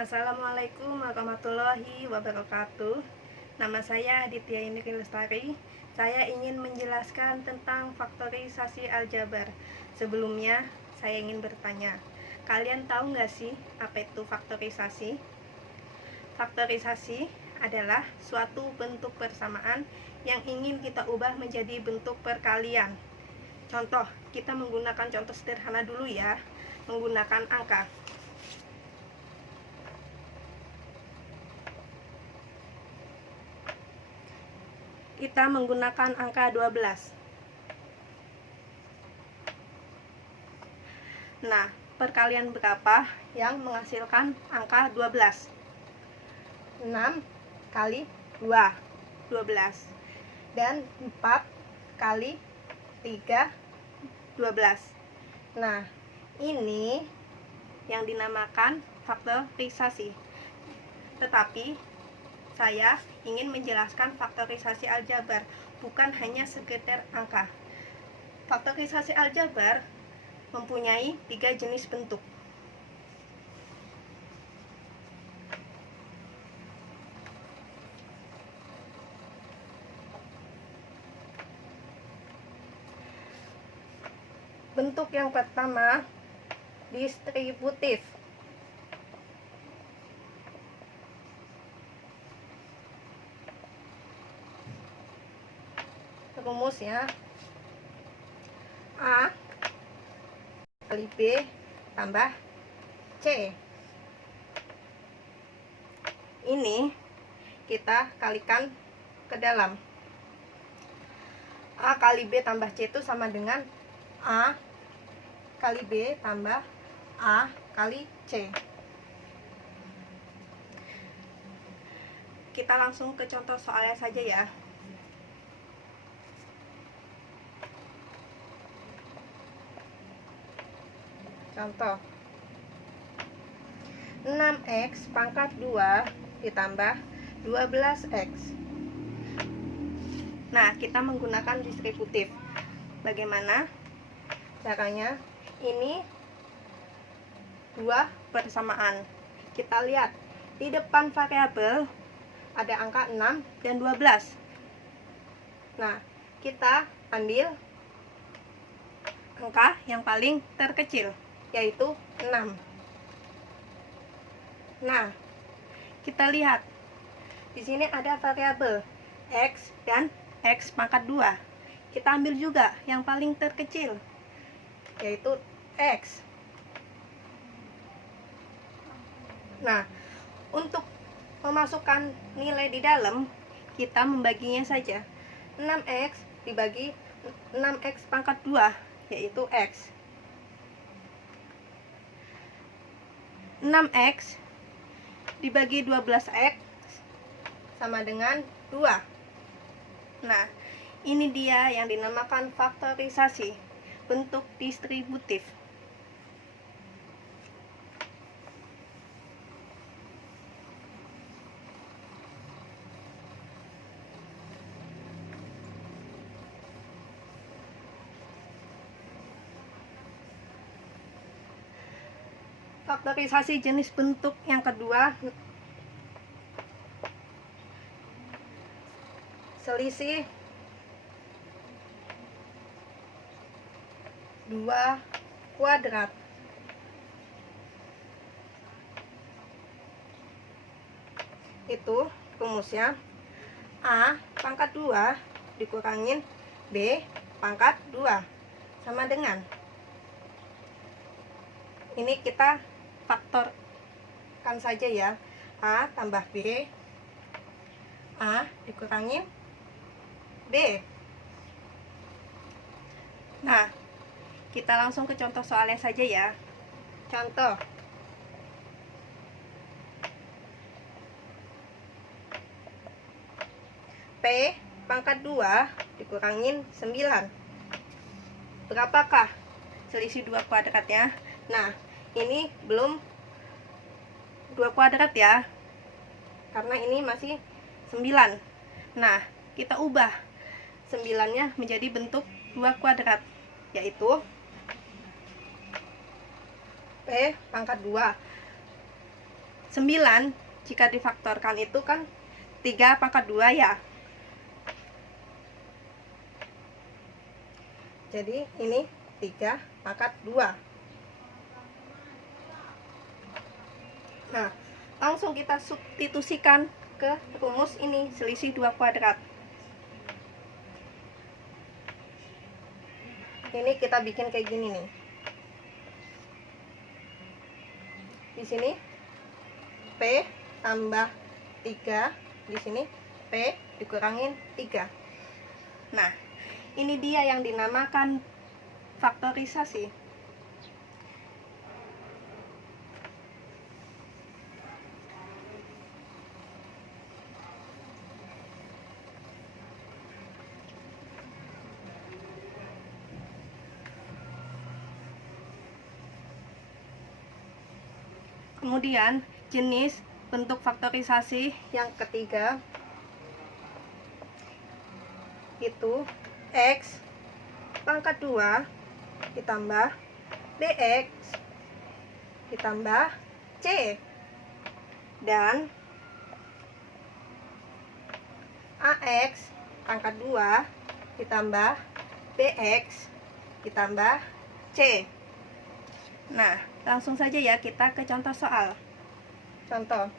Assalamualaikum warahmatullahi wabarakatuh. Nama saya Aditya Indri Lestari. Saya ingin menjelaskan tentang faktorisasi aljabar. Sebelumnya, saya ingin bertanya, kalian tahu nggak sih apa itu faktorisasi? Faktorisasi adalah suatu bentuk persamaan yang ingin kita ubah menjadi bentuk perkalian. Contoh, kita menggunakan contoh sederhana dulu ya, menggunakan angka. Kita menggunakan angka 12. Nah, perkalian berapa yang menghasilkan angka 12? 6 kali 2, 12. Dan 4 kali 3, 12. Nah, ini yang dinamakan faktorisasi. Tetapi saya ingin menjelaskan faktorisasi aljabar, bukan hanya sekedar angka. Faktorisasi aljabar mempunyai 3 jenis bentuk. Bentuk yang pertama, distributif. Rumusnya A kali B tambah C. Ini kita kalikan ke dalam. A kali B tambah C itu sama dengan A kali B tambah A kali C. Kita langsung ke contoh soalnya saja ya. Contoh, 6x pangkat 2 ditambah 12x. Nah, kita menggunakan distributif. Bagaimana caranya? Ini dua persamaan. Kita lihat, di depan variabel ada angka 6 dan 12. Nah, kita ambil angka yang paling terkecil, yaitu 6. Nah, kita lihat di sini ada variabel x dan x pangkat 2. Kita ambil juga yang paling terkecil, yaitu x. Nah, untuk memasukkan nilai di dalam, kita membaginya saja. 6x dibagi 6x pangkat 2, yaitu x. 6x dibagi 12x sama dengan 2. Nah, ini dia yang dinamakan faktorisasi, bentuk distributif. Faktorisasi jenis bentuk yang kedua, selisih 2 kuadrat. Itu rumusnya A pangkat 2 dikurangin B pangkat 2 sama dengan, ini kita faktorkan saja ya, A tambah B, A dikurangin B. Nah, kita langsung ke contoh soalnya saja ya. Contoh, P pangkat 2 dikurangin 9. Berapakah selisih 2 kuadratnya? Nah, ini belum 2 kuadrat ya, karena ini masih 9. Nah, kita ubah 9-nya menjadi bentuk 2 kuadrat, yaitu P pangkat 2 9 jika difaktorkan itu kan 3 pangkat 2 ya. Jadi ini 3 pangkat 2. Nah, langsung kita substitusikan ke rumus ini, selisih 2 kuadrat. Ini kita bikin kayak gini nih. Di sini P tambah 3, di sini P dikurangin 3. Nah, ini dia yang dinamakan faktorisasi. Kemudian jenis bentuk faktorisasi yang ketiga itu X pangkat 2 ditambah BX ditambah C, dan AX pangkat 2 ditambah BX ditambah C. Nah, langsung saja ya kita ke contoh soal. Contoh,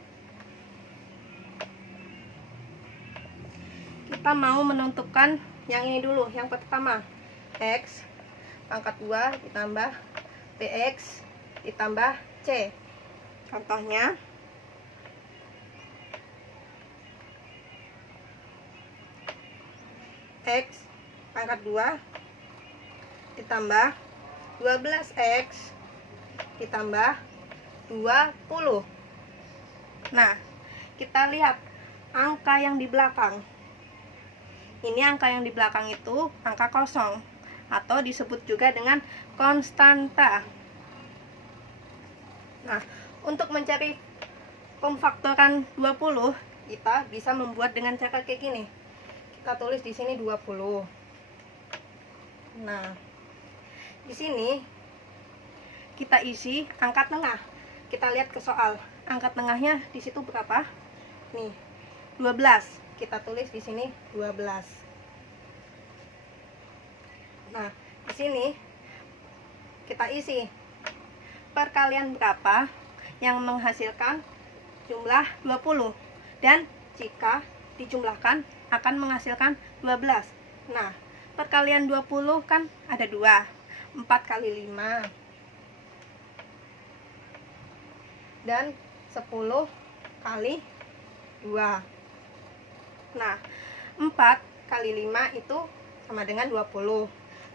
kita mau menentukan yang ini dulu, yang pertama X pangkat 2 ditambah BX ditambah C. Contohnya, X pangkat 2 ditambah 12X ditambah 20. Nah, kita lihat angka yang di belakang. Ini angka yang di belakang itu angka kosong, atau disebut juga dengan konstanta. Nah, untuk mencari pemfaktoran 20, kita bisa membuat dengan cara kayak gini. Kita tulis di sini 20. Nah, di sini kita isi angka tengah. Kita lihat ke soal. Angka tengahnya di situ berapa? Nih, 12. Kita tulis di sini 12. Nah, di sini kita isi perkalian berapa yang menghasilkan jumlah 20, dan jika dijumlahkan akan menghasilkan 12. Nah, perkalian 20 kan ada 2. 4 kali 5 dan 10 kali 2. Nah, 4 kali 5 itu sama dengan 20.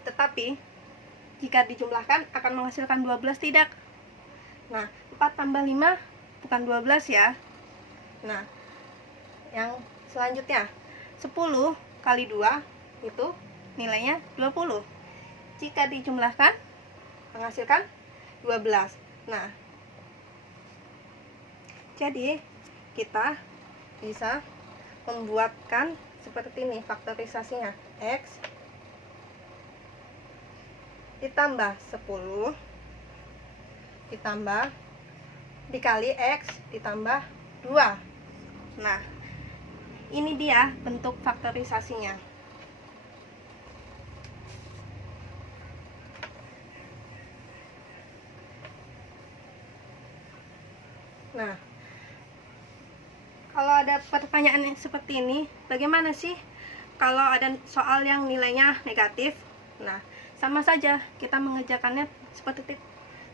Tetapi jika dijumlahkan akan menghasilkan 12 tidak? Nah, 4 tambah 5 bukan 12 ya. Nah, yang selanjutnya 10 kali 2 itu nilainya 20. Jika dijumlahkan menghasilkan 12. Nah, jadi kita bisa membuatkan seperti ini faktorisasinya. X ditambah 10 ditambah dikali X ditambah 2. Nah, ini dia bentuk faktorisasinya. Nah, kalau ada pertanyaan seperti ini, bagaimana sih kalau ada soal yang nilainya negatif? Nah, sama saja kita mengerjakannya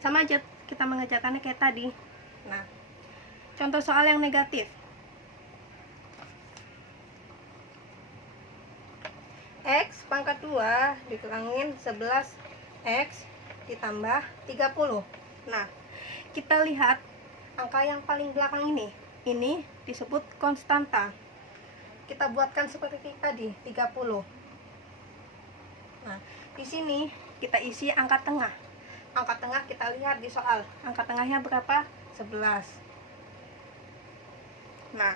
sama aja kita mengerjakannya kayak tadi. Nah, contoh soal yang negatif. X pangkat 2 dikurangin 11X ditambah 30. Nah, kita lihat angka yang paling belakang ini disebut konstanta. Kita buatkan seperti tadi, 30. Nah, di sini kita isi angka tengah. Angka tengah kita lihat di soal. Angka tengahnya berapa? 11. Nah,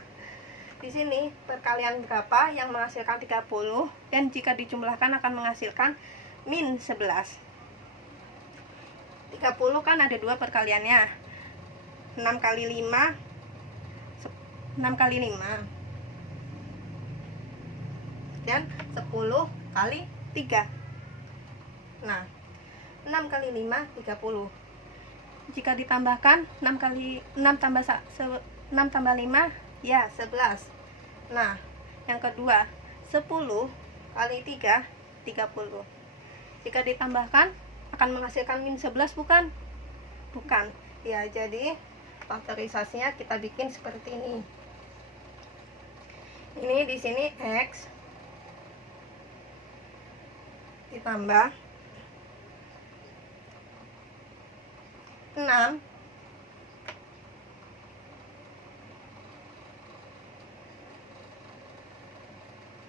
di sini perkalian berapa yang menghasilkan 30, dan jika dijumlahkan akan menghasilkan min 11. 30 kan ada 2 perkaliannya. 6 kali 5 6 kali 5 dan 10 kali 3. Nah, 6 kali 5 30. Jika ditambahkan 6 kali 6 tambah 6 tambah 5 ya 11. Nah, yang kedua 10 kali 3 30. Jika ditambahkan akan menghasilkan min 11 bukan? Bukan. Ya, jadi faktorisasinya kita bikin seperti ini. Ini di sini X ditambah 6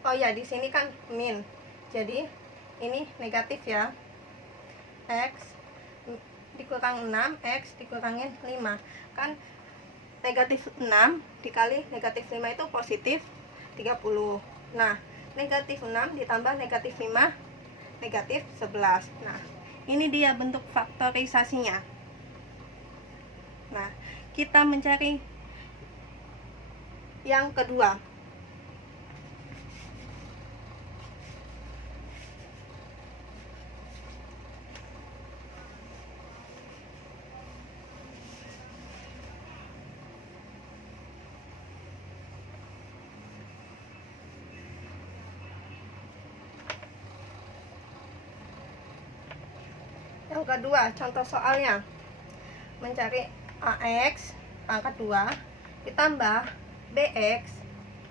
oh ya, di sini kan min, jadi ini negatif ya. X dikurang 6, X dikurangin 5, kan negatif 6 dikali negatif 5 itu positif 30. Nah, negatif 6 ditambah negatif 5 negatif 11. Nah, ini dia bentuk faktorisasinya. Nah, kita mencari yang kedua. Yang kedua, contoh soalnya mencari AX pangkat 2 ditambah BX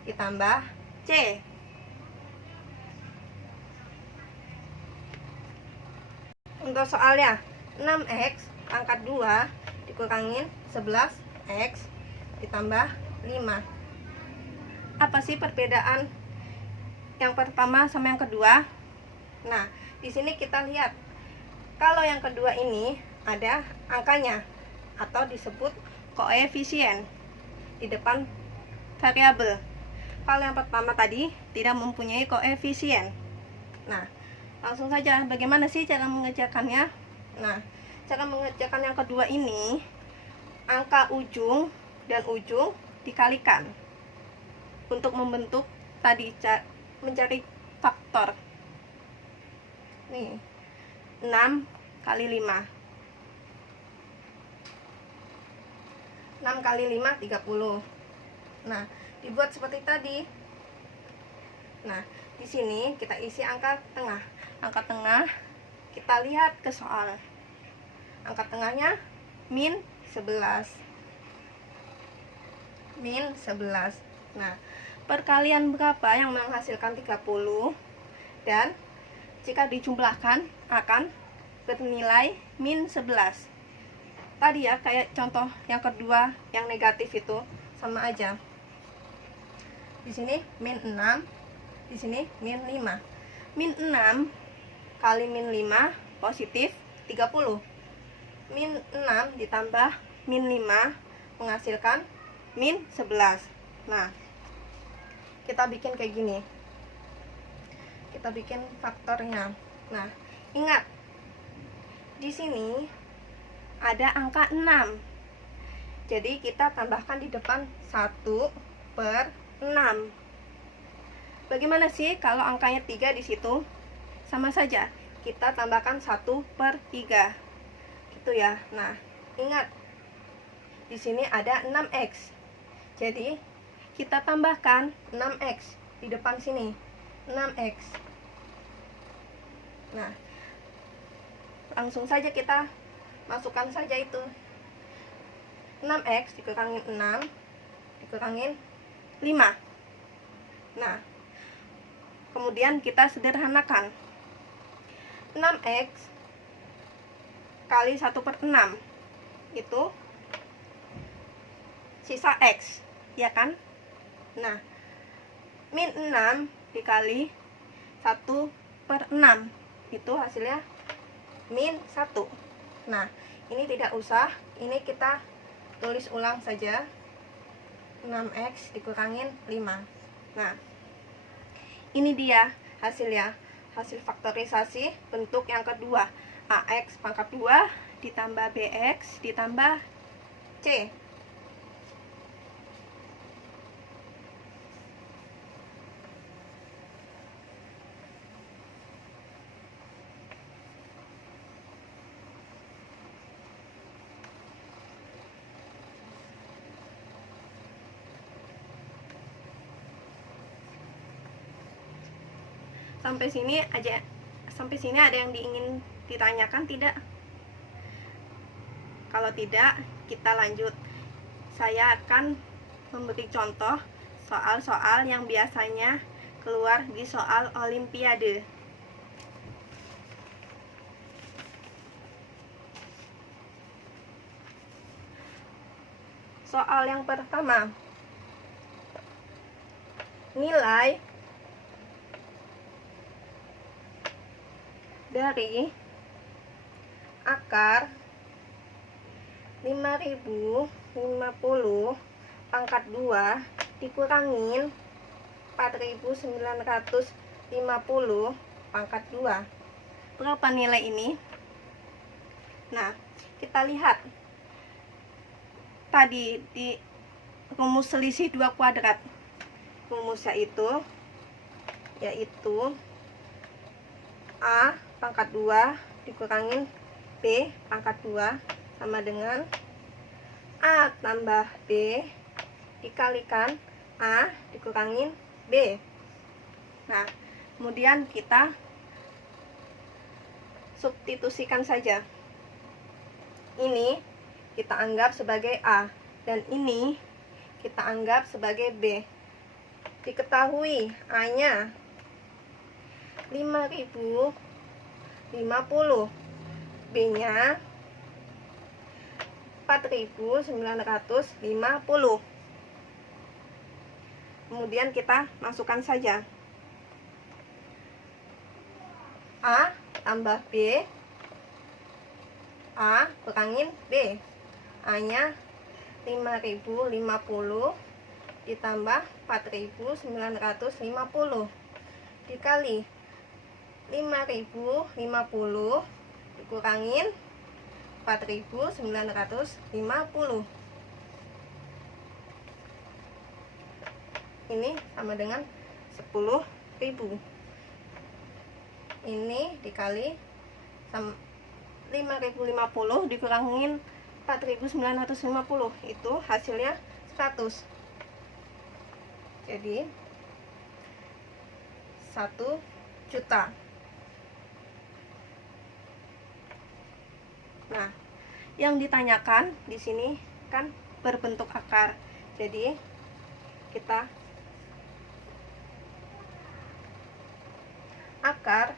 ditambah C. Untuk soalnya 6X pangkat 2 dikurangin 11X ditambah 5. Apa sih perbedaan yang pertama sama yang kedua? Nah, di sini kita lihat kalau yang kedua ini ada angkanya atau disebut koefisien di depan variabel. Kalau yang pertama tadi tidak mempunyai koefisien. Nah, langsung saja bagaimana sih cara mengerjakannya? Nah, cara mengerjakan yang kedua ini, angka ujung dan ujung dikalikan untuk membentuk tadi mencari faktor. Nih, 6 kali 5. 6 kali 5 30. Nah, dibuat seperti tadi. Nah, di sini kita isi angka tengah. Angka tengah kita lihat ke soal. Angka tengahnya min 11. Min 11. Nah, perkalian berapa yang menghasilkan 30? Dan jika dijumlahkan akan bernilai min 11. Tadi ya, kayak contoh yang kedua yang negatif itu sama aja. Di sini min 6, di sini min 5. Min 6 kali min 5 positif 30. Min 6 ditambah min 5 menghasilkan min 11. Nah, kita bikin kayak gini. Kita bikin faktornya. Nah, ingat di sini ada angka 6. Jadi kita tambahkan di depan 1/6. Bagaimana sih kalau angkanya 3 di situ? Sama saja, kita tambahkan 1/3. Gitu ya. Nah, ingat di sini ada 6X. Jadi kita tambahkan 6X di depan sini. 6X. Nah, langsung saja kita masukkan saja itu. 6X dikurangin 6 dikurangin 5. Nah, kemudian kita sederhanakan. 6X kali 1/6 itu sisa X, ya kan? Nah, min 6 dikali 1/6 itu hasilnya min 1. Nah, ini tidak usah, ini kita tulis ulang saja. 6X dikurangin 5. Nah, ini dia hasilnya, hasil faktorisasi bentuk yang kedua. AX pangkat 2 ditambah BX ditambah C. Sampai sini ada yang ingin ditanyakan tidak? Kalau tidak, kita lanjut. Saya akan memberi contoh soal-soal yang biasanya keluar di soal olimpiade. Soal yang pertama, nilai dari akar 5050 pangkat 2 dikurangin 4950 pangkat 2. Berapa nilai ini? Nah, kita lihat tadi di rumus selisih 2 kuadrat. Rumusnya yaitu A pangkat 2 dikurangin B pangkat 2 sama dengan A tambah B dikalikan A dikurangin B. Nah, kemudian kita substitusikan saja. Ini kita anggap sebagai A dan ini kita anggap sebagai B. Diketahui A-nya 5050, B-nya 4950. Kemudian kita masukkan saja A tambah B, A kurangin B. A-nya 5050 ditambah 4950 dikali 5050 dikurangin 4950. Ini sama dengan 10.000. Ini dikali 5050 dikurangin 4950, itu hasilnya 100. Jadi 1 juta. Nah, yang ditanyakan di sini kan berbentuk akar. Jadi kita akar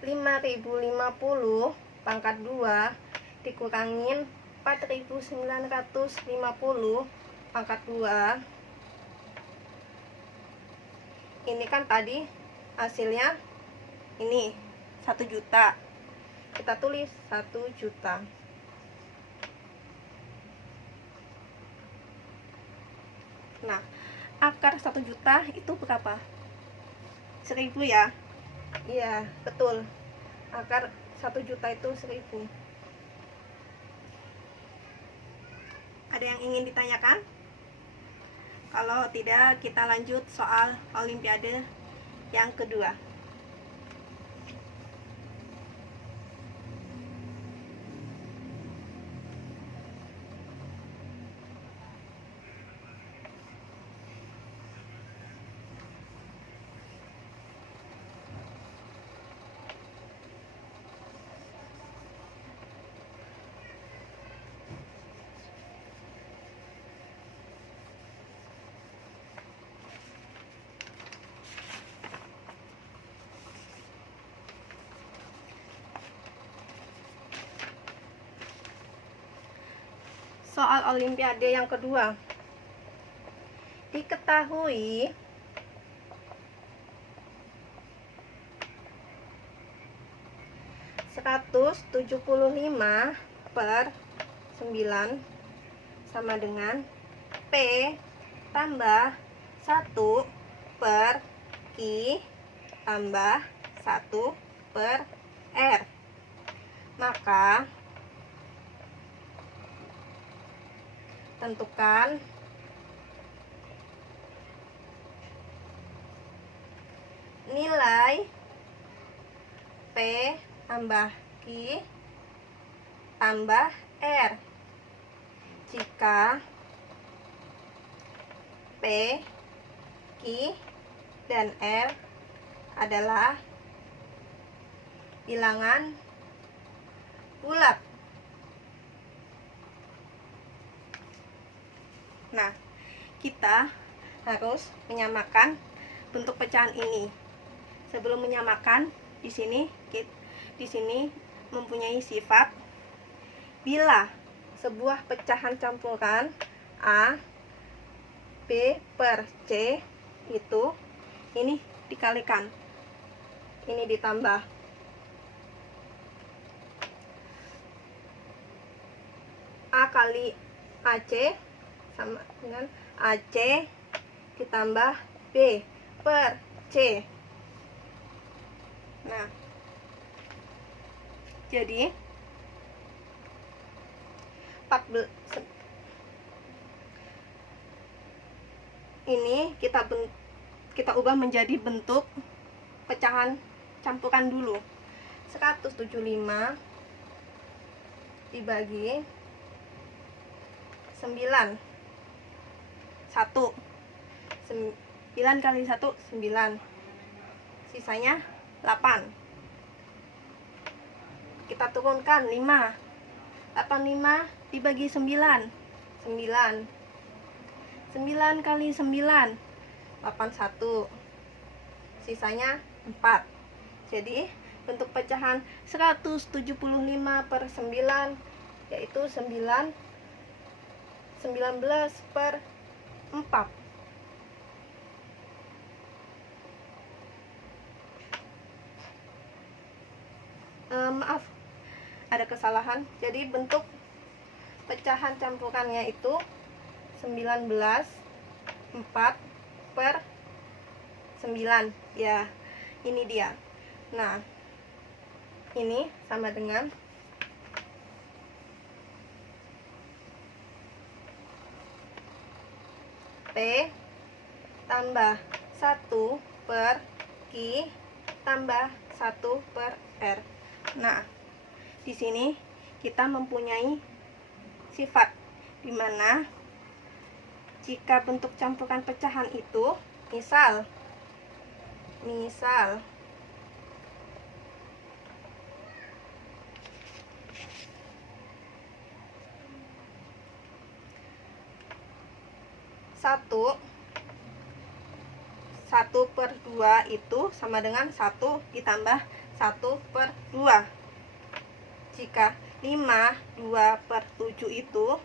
5050 pangkat 2 dikurangin 4950 pangkat 2. Ini kan tadi hasilnya ini 1 juta. Kita tulis 1 juta. Nah, akar 1 juta itu berapa? 1000 ya? Iya, betul. Akar 1 juta itu 1000. Ada yang ingin ditanyakan? Kalau tidak, kita lanjut soal olimpiade yang kedua. Soal olimpiade yang kedua. Diketahui (175/9) sama dengan P tambah 1/Q tambah 1/R. Maka tentukan nilai P tambah Q tambah R jika P, Q, dan R adalah bilangan bulat. Nah, kita harus menyamakan bentuk pecahan ini. Sebelum menyamakan, di sini mempunyai sifat bila sebuah pecahan campuran A B per C itu ini dikalikan, ini ditambah A kali AC sama dengan AC ditambah B per C. Nah, jadi 14 ini kita ubah menjadi bentuk pecahan campuran dulu. 175 dibagi 9. 9 kali 1 9. Sisanya 8. Kita turunkan 5. 85 dibagi 9. 9 kali 9 81. Sisanya 4. Jadi bentuk pecahan 175 per 9 yaitu 19 per 4. Maaf, ada kesalahan. Jadi bentuk pecahan campurannya itu 19 4 per 9. Ya, ini dia. Nah, ini sama dengan P tambah 1 per Q tambah 1 per R. Nah, di sini kita mempunyai sifat di mana jika bentuk campuran pecahan itu misal satu 1/2 itu sama dengan 1 ditambah 1/2. Jika 5 2/7 itu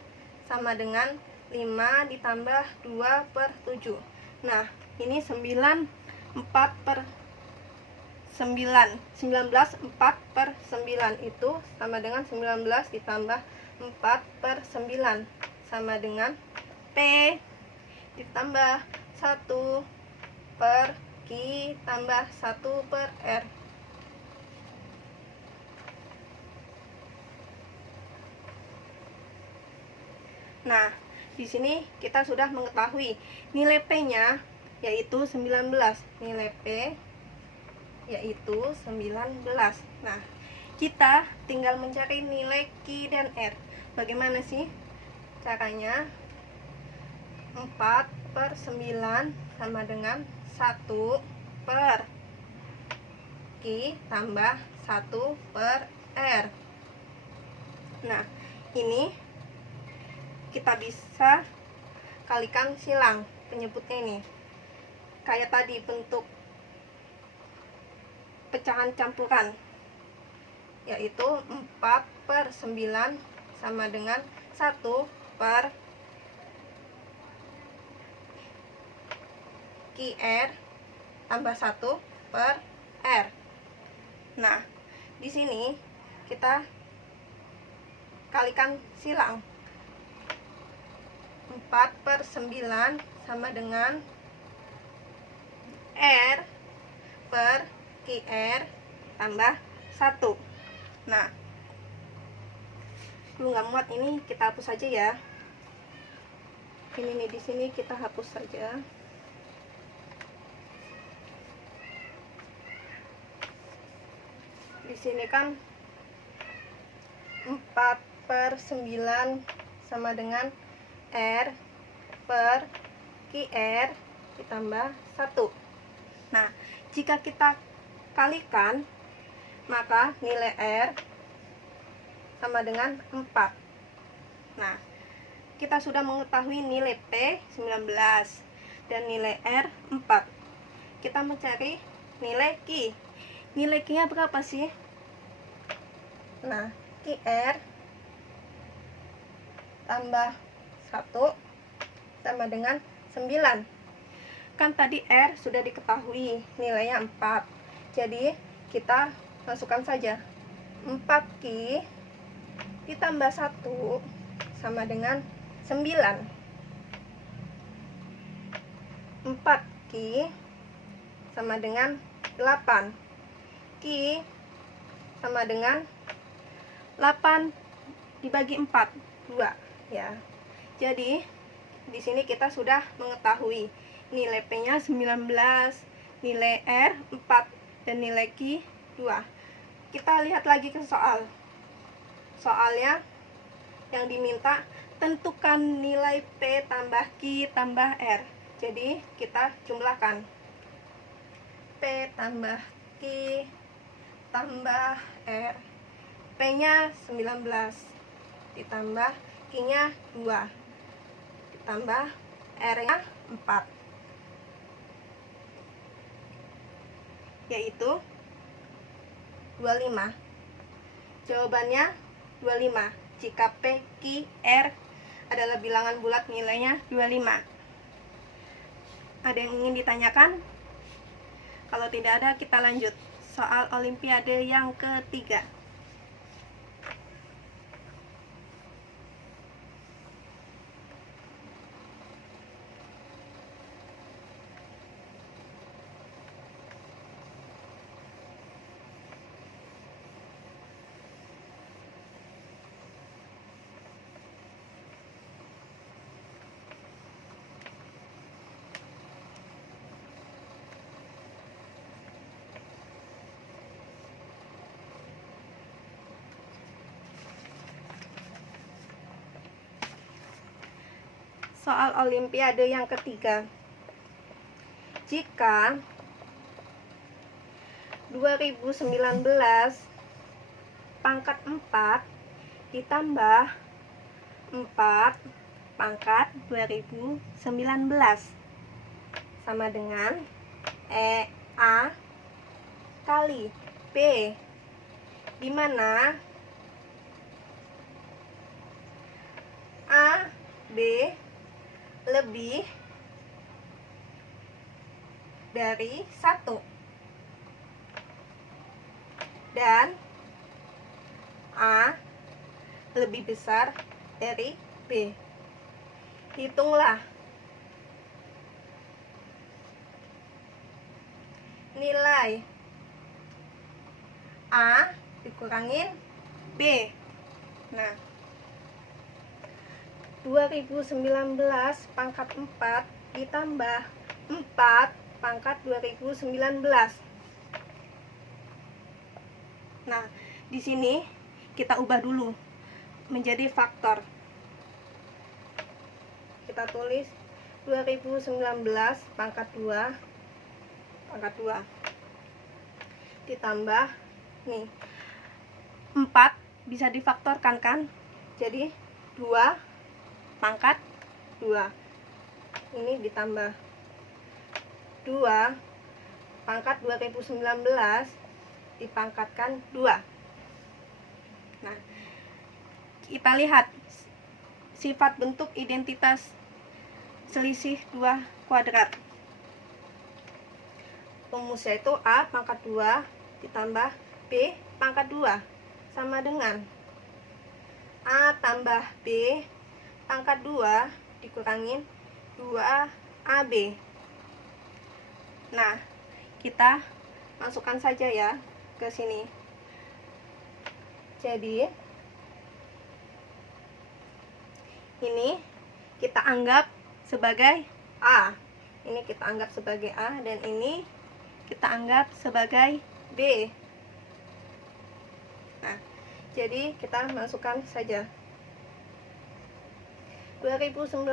sama dengan 5 ditambah 2/7. Nah, ini 19 4/9 itu sama dengan 19 ditambah 4/9 sama dengan P ditambah 1 per Q tambah 1 per R. Nah, di sini kita sudah mengetahui nilai P-nya yaitu 19. Nilai P yaitu 19. Nah, kita tinggal mencari nilai Q dan R. Bagaimana sih caranya? 4/9 sama dengan 1 per Q tambah 1 per R. Nah, ini kita bisa kalikan silang penyebutnya ini. Kayak tadi bentuk pecahan campuran yaitu 4/9 sama dengan 1 per QR tambah 1 per R. Nah, di sini kita kalikan silang. 4/9 sama dengan R per QR tambah 1. Nah, nggak muat ini, kita hapus saja ya. Ini nih, di sini kita hapus saja. Di sini kan 4/9 sama dengan R per QR ditambah 1. Nah, jika kita kalikan, maka nilai R sama dengan 4. Nah, kita sudah mengetahui nilai P 19 dan nilai R 4. Kita mencari nilai Q. Nilai Q-nya berapa sih? Nah, QR tambah 1 sama dengan 9. Kan tadi R sudah diketahui nilainya 4. Jadi kita masukkan saja 4Q ditambah 1 sama dengan 9. 4Q sama dengan 8. Q sama dengan 8 dibagi 4, 2 ya. Jadi di sini kita sudah mengetahui nilai P-nya 19, nilai R 4 dan nilai Q 2. Kita lihat lagi ke soal. Soalnya yang diminta tentukan nilai P tambah Q tambah R. Jadi kita jumlahkan. P tambah Q tambah R. P-nya 19 ditambah Q-nya 2 ditambah R-nya 4, yaitu 25. Jawabannya 25 jika P, Q, R adalah bilangan bulat nilainya 25. Ada yang ingin ditanyakan? Kalau tidak ada, kita lanjut soal olimpiade yang ketiga. Soal olimpiade yang ketiga. Jika 2019 pangkat 4 ditambah 4 pangkat 2019 sama dengan EA kali B, di mana A, B lebih dari 1 dan A lebih besar dari B. Hitunglah nilai A dikurangin B. Nah, 2019 pangkat 4 ditambah 4 pangkat 2019. Nah, di sini kita ubah dulu menjadi faktor. Kita tulis 2019 pangkat 2 ditambah nih 4 bisa difaktorkan kan? Jadi 2 pangkat 2. Ini ditambah 2 pangkat 2019 dipangkatkan 2. Nah, kita lihat sifat bentuk identitas selisih 2 kuadrat. Rumusnya itu A pangkat 2 ditambah B pangkat 2 sama dengan A tambah B pangkat 2 dikurangin 2AB. Nah, kita masukkan saja ya ke sini. Jadi ini kita anggap sebagai A. Ini kita anggap sebagai A dan ini kita anggap sebagai B. Nah, jadi kita masukkan saja 2019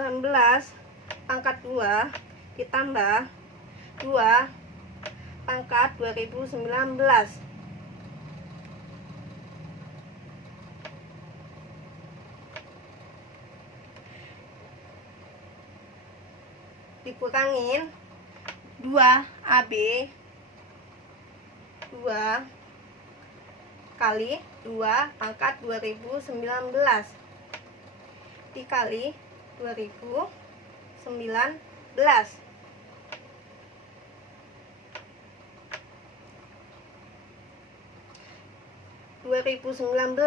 pangkat 2 ditambah 2 pangkat 2019. Dikurangin 2AB 2 kali 2 pangkat 2019 dikali 2019. 2019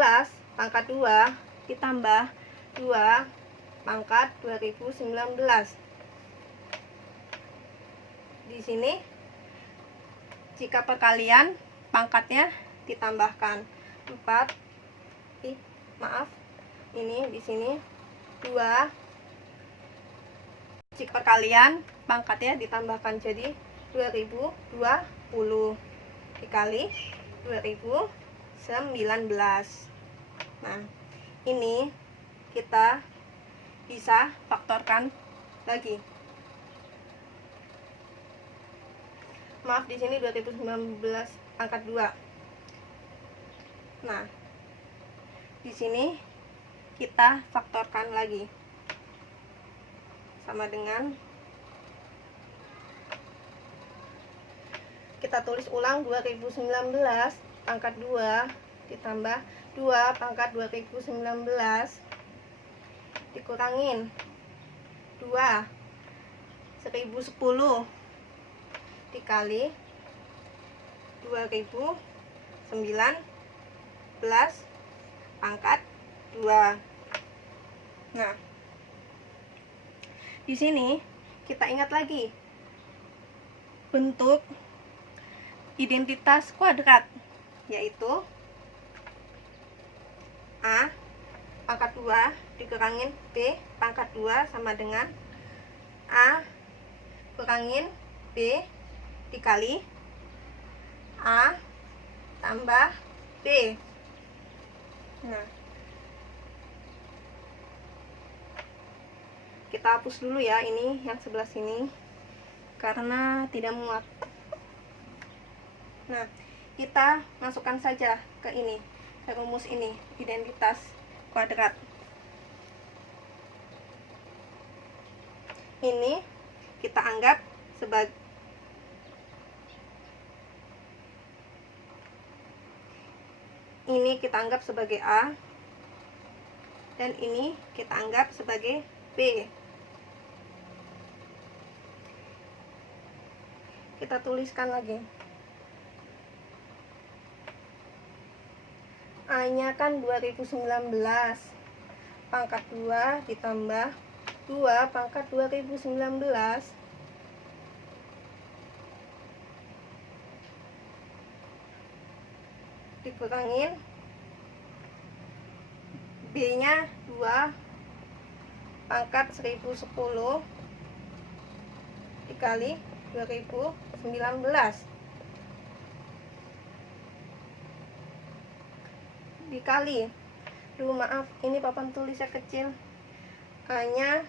pangkat 2 ditambah 2 pangkat 2019. Di sini jika perkalian pangkatnya ditambahkan 4. Ini di sini 2. Jika perkalian pangkatnya ditambahkan jadi 2020 dikali 2019. Nah, ini kita bisa faktorkan lagi. Maaf, di sini 2019 pangkat 2. Nah, di sini kita faktorkan lagi. Sama dengan kita tulis ulang 2019 pangkat 2 ditambah 2 pangkat 2019 dikurangin 2 1010 dikali 2019 pangkat 2. Nah, di sini kita ingat lagi bentuk identitas kuadrat, yaitu A pangkat 2 dikurangin B pangkat 2 sama dengan A kurangin B dikali A tambah B. Nah, kita hapus dulu ya ini yang sebelah sini karena tidak muat. Nah, kita masukkan saja ke ini, ke rumus ini, identitas kuadrat. Ini kita anggap sebagai A dan ini kita anggap sebagai B. Kita tuliskan lagi. A-nya kan 2019 pangkat 2 ditambah 2 pangkat 2019 dikurangin B-nya 2 pangkat 1010 dikali 2019 dikali, maaf ini papan tulisnya kecil, A-nya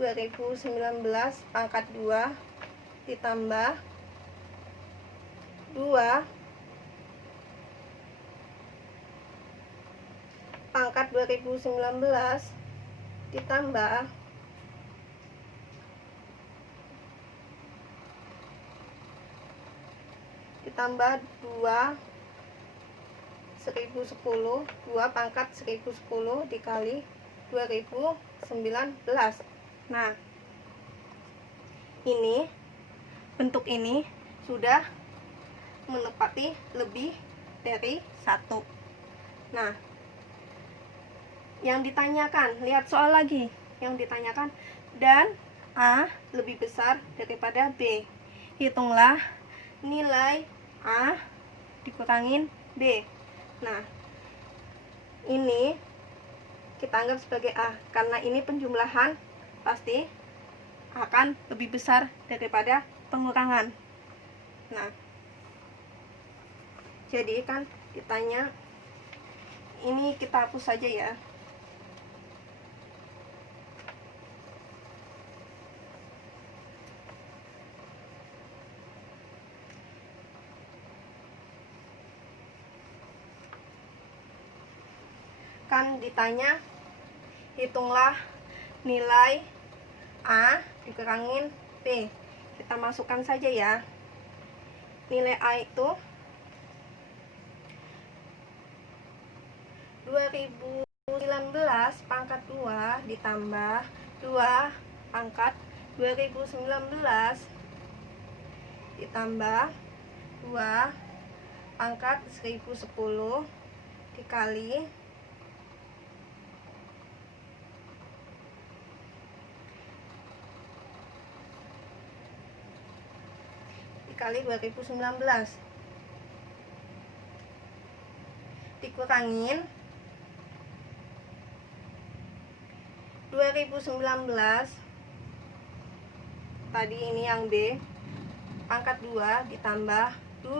2019 pangkat 2 ditambah 2 pangkat 2019 ditambah 2 1010, 2 pangkat 1010 dikali 2019. Nah, ini bentuk ini sudah menepati lebih dari 1. Nah, yang ditanyakan, lihat soal lagi. Yang ditanyakan, dan A lebih besar daripada B. Hitunglah nilai A dikurangin B. Nah, ini kita anggap sebagai A karena ini penjumlahan pasti akan lebih besar daripada pengurangan. Nah, jadi kan ditanya, ini kita hapus saja ya. akan ditanya, hitunglah nilai A dikurangin B. Kita masukkan saja ya. Nilai A itu 2019 pangkat 2 ditambah 2 pangkat 2019 ditambah 2 pangkat 1010 dikali 2019 dikurangin 2019 tadi, ini yang B, pangkat 2 ditambah 2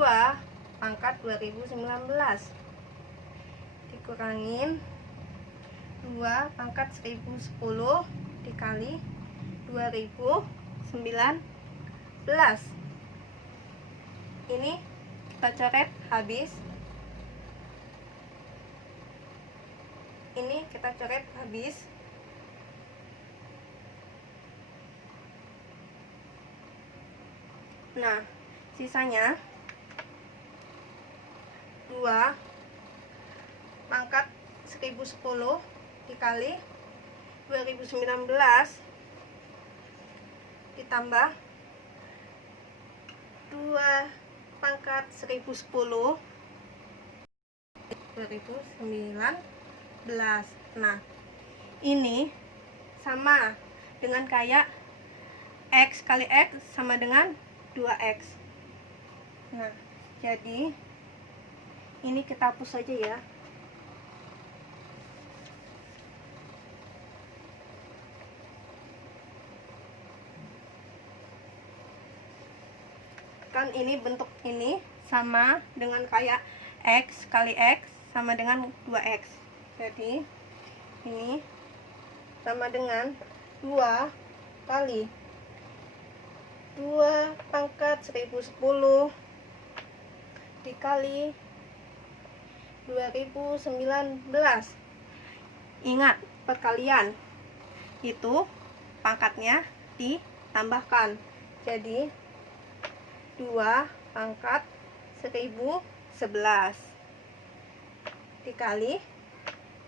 pangkat 2019 dikurangin 2 pangkat 1010 dikali 2019. Ini kita coret habis. Ini kita coret habis. Nah, sisanya 2 pangkat 1010 dikali 2019 ditambah 2 pangkat 1010 2019. Nah, ini sama dengan kayak X kali X sama dengan 2X. Nah, jadi ini kita hapus saja ya. Kan ini bentuk ini sama dengan kayak X kali X sama dengan 2X. Jadi ini sama dengan 2 kali 2 pangkat 1010 dikali 2019. Ingat, perkalian itu pangkatnya ditambahkan. Jadi 2 pangkat 1011 dikali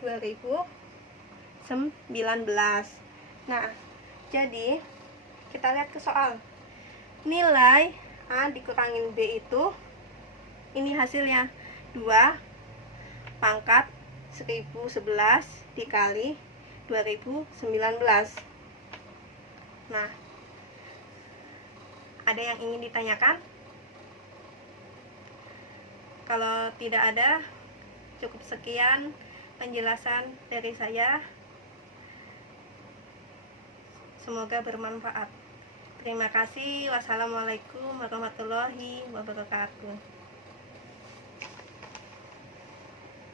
2019. Nah, jadi kita lihat ke soal. Nilai A dikurangin B itu, ini hasilnya 2 pangkat 1011 dikali 2019. Nah, ada yang ingin ditanyakan? Kalau tidak ada, cukup sekian penjelasan dari saya. Semoga bermanfaat. Terima kasih. Wassalamualaikum warahmatullahi wabarakatuh.